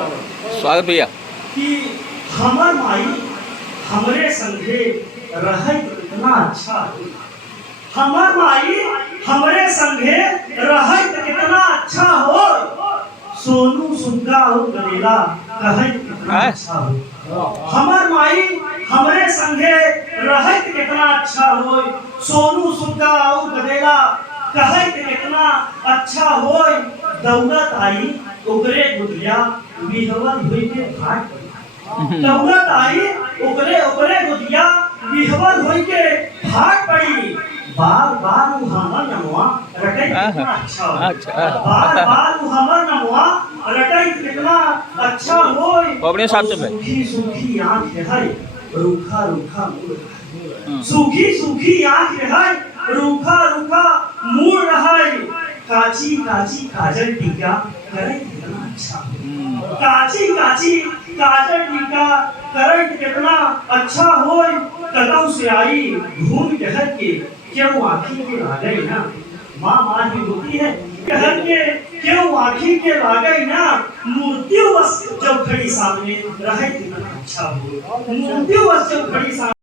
स्वागत भैया। कि हमर माई हमरे संगे रहे कितना अच्छा हो। हमर माई हमरे संगे रहे कितना अच्छा हो। सोनू सुग्गा और गलेला कहे कितना अच्छा हो। हमर माई हमरे संगे रहे कितना अच्छा हो। सोनू सुग्गा और गलेला कहे कितना अच्छा हो। दौलत आई ओकरे गुदिया विधवन हुई के भाग पड़ी। दौलत आई ओकरे ओकरे गुदिया विधवन हुई के भाग पड़ी। बार बार हमर नमवा रटै कितना अच्छा हो। बार बार हमर नमवा रटै कितना अच्छा होय। अपने हिसाब से सूखी सूखी आँख है रूखा रूखा मुंह। सूखी सूखी आँख है रूखा रूखा मुंह है। काची काची काजल टीका करे कितना अच्छा हो। काची काची काजल टीका करे कितना अच्छा होय। कदम से आई घूम टहल के क्यों आँखी के लागे ना। माँ माँ ही होती है कहल के क्यों आँखी के लागे ना। मूर्तियों बस जब खड़ी सामने रहे कितना अच्छा हो। मूर्तियों बस जब खड़ी सामने